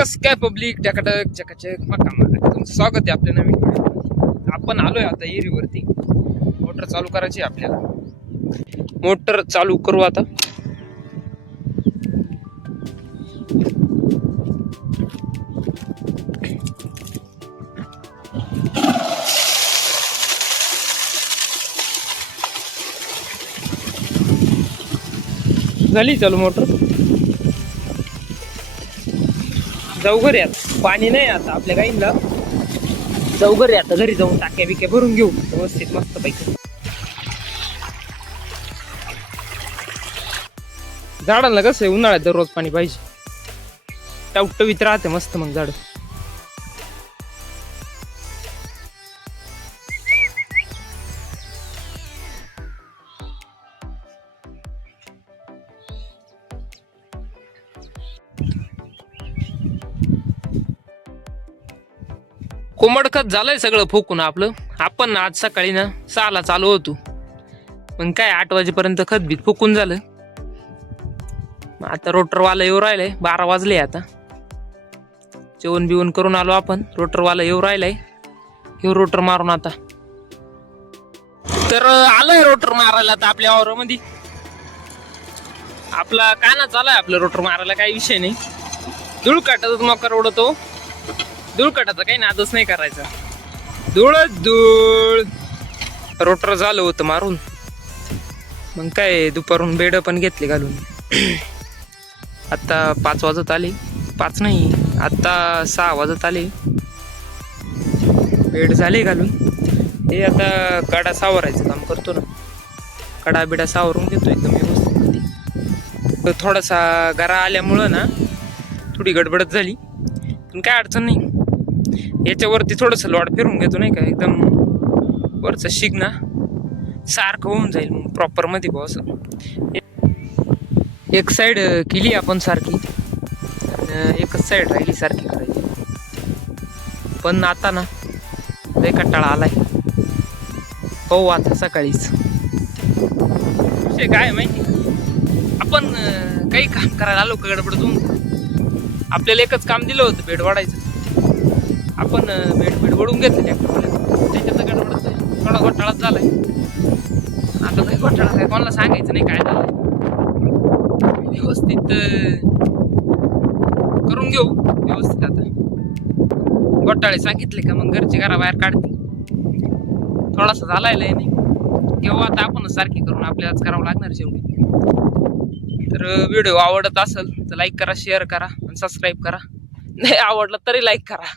कस काय पब्लिक टकाटक चकाचक मका तुमचं स्वागत आहे आपल्या नवीन व्हिडिओ. आपण आलोय आता एरीवरती. मोटर चालू करायची आपल्याला. मोटर चालू करू आता. झाली चालू मोटर. जाऊ घरी आता. पाणी नाही आता आपल्या गाईंना. जाऊ घरी आता. घरी जाऊन टाक्या बिक्या भरून घेऊ व्यवस्थित मस्त पैकी. झाडांना कसं आहे उन्हाळ्यात दररोज पाणी पाहिजे. टवटवीत राहते मस्त मग झाड. कोंबड खत झालंय सगळं फुकून आपलं. आपण आज सकाळी ना 6ला चालू होतो. मग काय 8 वाजेपर्यंत खत बीत फुकून झालं. आता रोटरवाला येऊ राहिलाय. 12 वाजले आता. जेवण बिवण करून आलो आपण. रोटरवाला येऊ राहिलाय. हे रोटर मारून आता. तर आलोय रोटर मारायला आता आपल्या वावरामध्ये. आपला काना चालाय आपलं रोटर मारायला. काही विषय नाही. धूळ काटातच मकर उडतो. धूळ काटाचा काही नादच नाही करायचा. धूळच धूळ. रोटर झालं होतं मारून. मग काय दुपारून बेड पण घेतले घालून. आता 5 वाजत आले. 5 नाही आता 6 वाजत आले. बेड झाले घालून. हे आता कडा सावरायचं काम करतो ना. कडा बिडा सावरून घेतो एकदम व्यवस्थित. थोडासा गरा आल्यामुळं ना थोडी गडबडच झाली. पण काय अडचण नाही. याच्यावरती थोडंसं लॉड फिरून घेतो नाही का. एकदम वरचं शिक ना सारखं होऊन जाईल मग प्रॉपर मध्ये बॉस. एक साईड केली आपण सारखी. एकच साईड राहिली सारखी करायची. पण आता ना लय कंटाळा आलाय. हो आता सकाळीच काय माहिती. आपण काही काम करायला आलो का गडबड जाऊन. आपल्याला एकच काम दिलं होतं बेड वाढायचं. आपण बेड वडून घेतलं ट्रॅक्टरवाल्याला. त्याच्यात गडबडच आहे. थोडा घोटाळाच झालाय. आता काही घोटाळा काय कोणाला सांगायचं नाही काय झालंय. व्यवस्थित करून घेऊ व्यवस्थित. आता घोटाळे सांगितले का मग घरचे घराबाहेर काढते. थोडासा झालाय लय नाही. किंवा आता आपण सारखी करून आपल्यालाच करावं लागणार शेवटी. तर व्हिडिओ आवडत असेल तर लाईक करा, शेअर करा आणि सबस्क्राईब करा. नाही आवडलं तरी लाईक करा.